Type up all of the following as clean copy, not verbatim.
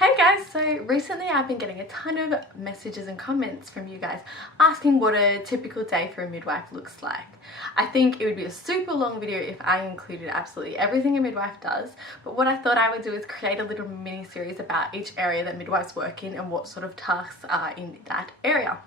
Hey guys, so recently I've been getting a ton of messages and comments from you guys asking what a typical day for a midwife looks like. I think it would be a super long video if I included absolutely everything a midwife does, but what I thought I would do is create a little mini series about each area that midwives work in and what sort of tasks are in that area.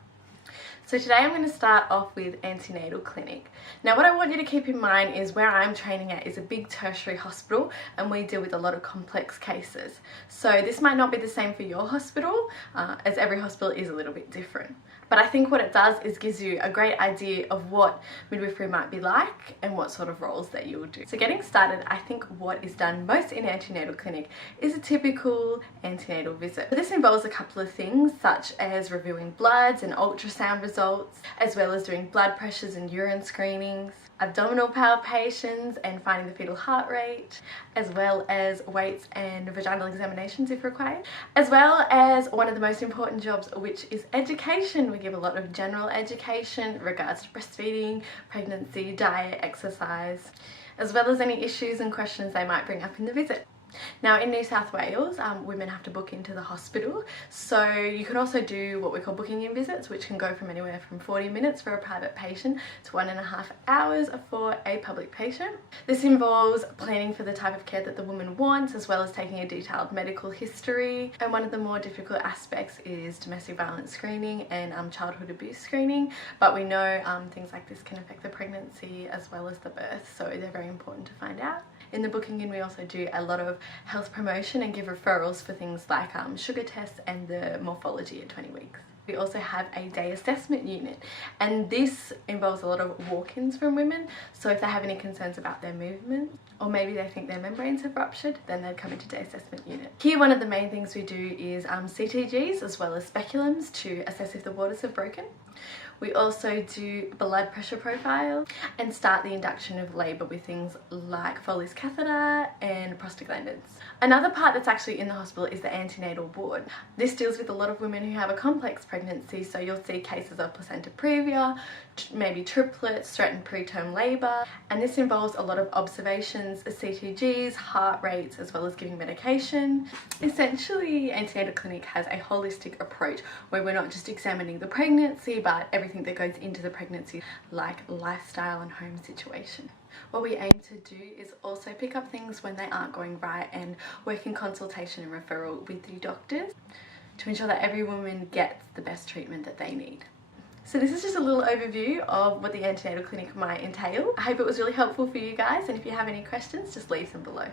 So today I'm going to start off with antenatal clinic. Now what I want you to keep in mind is where I'm training at is a big tertiary hospital and we deal with a lot of complex cases. So this might not be the same for your hospital as every hospital is a little bit different. But I think what it does is gives you a great idea of what midwifery might be like and what sort of roles that you will do. So getting started, I think what is done most in antenatal clinic is a typical antenatal visit. This involves a couple of things such as reviewing bloods and ultrasound results, as well as doing blood pressures and urine screenings, abdominal palpations and finding the fetal heart rate, as well as weights and vaginal examinations if required, as well as one of the most important jobs, which is education. We give a lot of general education in regards to breastfeeding, pregnancy, diet, exercise, as well as any issues and questions they might bring up in the visit. Now in New South Wales, women have to book into the hospital, so you can also do what we call booking in visits, which can go from anywhere from 40 minutes for a private patient to 1.5 hours for a public patient. This involves planning for the type of care that the woman wants, as well as taking a detailed medical history, and one of the more difficult aspects is domestic violence screening and childhood abuse screening, but we know things like this can affect the pregnancy as well as the birth, so they're very important to find out. In the booking in, we also do a lot of health promotion and give referrals for things like sugar tests and the morphology at 20 weeks. We also have a day assessment unit, and this involves a lot of walk-ins from women, so if they have any concerns about their movement or maybe they think their membranes have ruptured, then they'd come into day assessment unit. Here one of the main things we do is CTGs as well as speculums to assess if the waters have broken. We also do blood pressure profile and start the induction of labour with things like Foley's catheter and prostaglandins. Another part that's actually in the hospital is the antenatal ward. This deals with a lot of women who have a complex pregnancy, so you'll see cases of placenta previa, maybe triplets, threatened preterm labour, and this involves a lot of observations, CTGs, heart rates, as well as giving medication. Essentially, antenatal clinic has a holistic approach where we're not just examining the pregnancy but everything that goes into the pregnancy, like lifestyle and home situation. What we aim to do is also pick up things when they aren't going right and work in consultation and referral with the doctors to ensure that every woman gets the best treatment that they need. So this is just a little overview of what the antenatal clinic might entail. I hope it was really helpful for you guys, and if you have any questions, just leave them below.